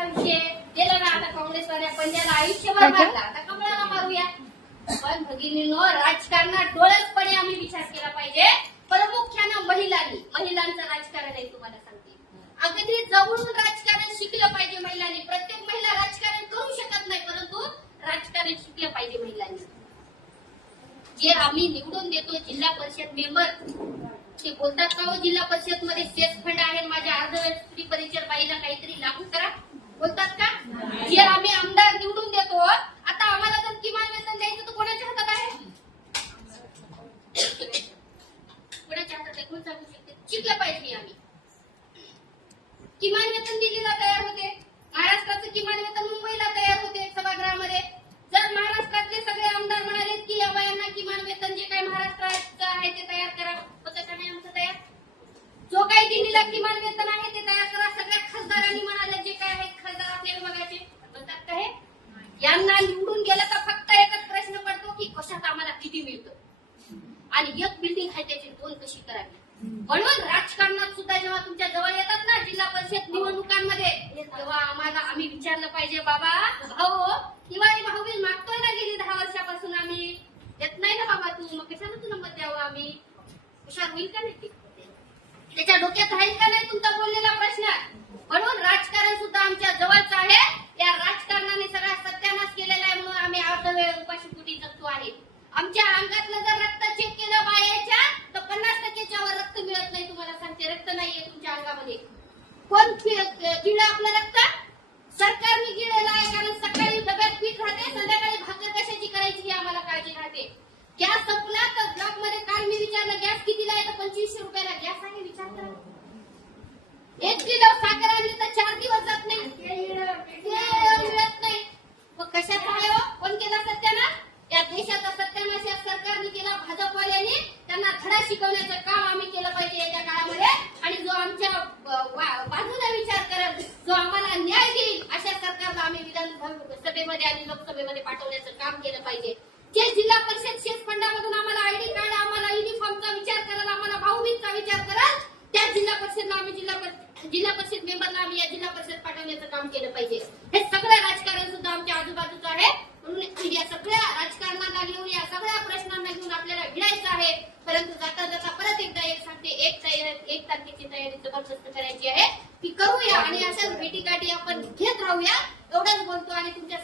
कमळाचा विषय गेला ना, आता काँग्रेसवाल्या पंजाला आयुष्यभर मारला, आता कमळाला मारूया. पण भगिनींनो, राजकारणात डोळसपणे आम्ही विचार केला पाहिजे. प्रामुख्यानं महिलांचं राजकारण आहे. तुम्हाला सांगते, अगदी जवळून राजकारण शिकलं पाहिजे महिलांनी. प्रत्येक महिला राजकारण करू शकत नाही, परंतु राजकारण शिकलं पाहिजे महिलांनी. जे आम्ही निवडून देतो जिल्हा परिषद मेंबर, ते बोलतात का हो जिल्हा परिषद मध्ये सेस फंड आहे, माझ्या अर्धवेळ स्त्री परिचय बाईला काहीतरी लागू करा, बोलतात का? जे आम्ही आमदार निवडून देतो, आता आम्हाला जर किमान वेतन द्यायचं तर कोणाच्या हातात आहे? कोणाच्या हातात आहे? कोण सांगू शकते? शिकलं पाहिजे. आम्ही किमान वेतन दिल्लीला तयार होते, महाराष्ट्राचं किमान वेतन मुंबईला तयार होते सभागृहामध्ये. जर महाराष्ट्रातले सगळे आमदार म्हणाले की या बायांना किमान वेतन जे काही महाराष्ट्राचं आहे ते तयार करा, होतं का नाही आमचं तयार? जो काही दिल्लीला किमान वेतन आहे ते तयार करा. सगळ्या खासदारांनी म्हणाले, जे काय आहेत खासदार आपल्या विभागाचे, म्हणतात का हे? यांना निवडून गेलं तर फक्त एकच प्रश्न पडतो की कशात आम्हाला किती मिळतं आणि एक बिल्डिंग आहे त्याची दोन कशी करावी. म्हणून राजकारणात सुद्धा जेव्हा तुमच्या जवळ येतात ना जिल्हा परिषद निवडणुकांमध्ये, तेव्हा आम्ही विचारलं पाहिजे, बाबा भाऊ दिवाळी भाऊबीज मागतोय ना, गेली 10 वर्षापासून आम्ही देत नाही ना बाबा, तू मग कशाला तुला मत द्यावं आम्ही? हुशार होईल का नाही? त्याच्या डोक्यात राहील का नाही तुमचा बोललेला प्रश्न? म्हणून राजकारण सुद्धा आमच्या जवळच आहे. या राजकारणाने सगळा सत्यानाश केलेला आहे, म्हणून आम्ही अर्धवेळ उपाशीपोटी जगतो आहे. आमच्या अंगातलं जर रक्त चेक केलं बायाच्या तर 50%च्या वर रक्त मिळत नाही. तुम्हाला सांगते, रक्त नाहीये तुमच्या अंगामध्ये. कोण गिळलं आपलं रक्त? सरकारने गिळलेलं आहे. कारण सकाळी डब्यात पीठ राहते, संध्याकाळी भाकर कशाची करायची ही आम्हाला काळजी राहते. गॅस संपला तर ब्लॉक मध्ये काल मी विचारलं गॅस कितीला आहे, तर 2500 रुपयाला गॅस आहे. विचार करा, 1 किलो साखर आणली तर 4 दिवस जात नाही, मिळत नाही. मग कशात आहे हो? कोण केला सत्यानाश? या देशाचा सत्यानाश या सरकारने केला, भाजपवाल्यांनी. त्यांना धडा शिकवण्याचं काम आम्ही केलं पाहिजे येत्या काळामध्ये. आणि जो आमच्या बाजूला विचार करेल, जो आम्हाला न्याय देईल, अशा सरकारला आम्ही विधानसभेमध्ये आणि लोकसभेमध्ये पाठवण्याचं काम केलं पाहिजे. जे जिल्हा परिषद शेत फंडामधून आम्हाला आयडी कार्ड, आम्हाला युनिफॉर्मचा विचार कराल, आम्हाला भाऊबीजचा विचार कराल, त्या जिल्हा परिषदला आम्ही जिल्हा परिषद मेंबरला आम्ही या जिल्हा परिषद पाठवण्याचं काम केलं पाहिजे. हे सगळं राजकारण सुद्धा आमच्या आजूबाजूचं आहे. म्हणून या सगळ्या राजकारणाला घेऊन, या सगळ्या प्रश्नांना घेऊन आपल्याला भिडायचं आहे. परंतु जाता जाता परत एकदा एक सांगते, 1 तारखेची तयारी जबरदस्त करायची आहे, ती करूया आणि अशाच भेटीगाठी आपण घेत राहूया. एवढंच बोलतो आणि तुमच्या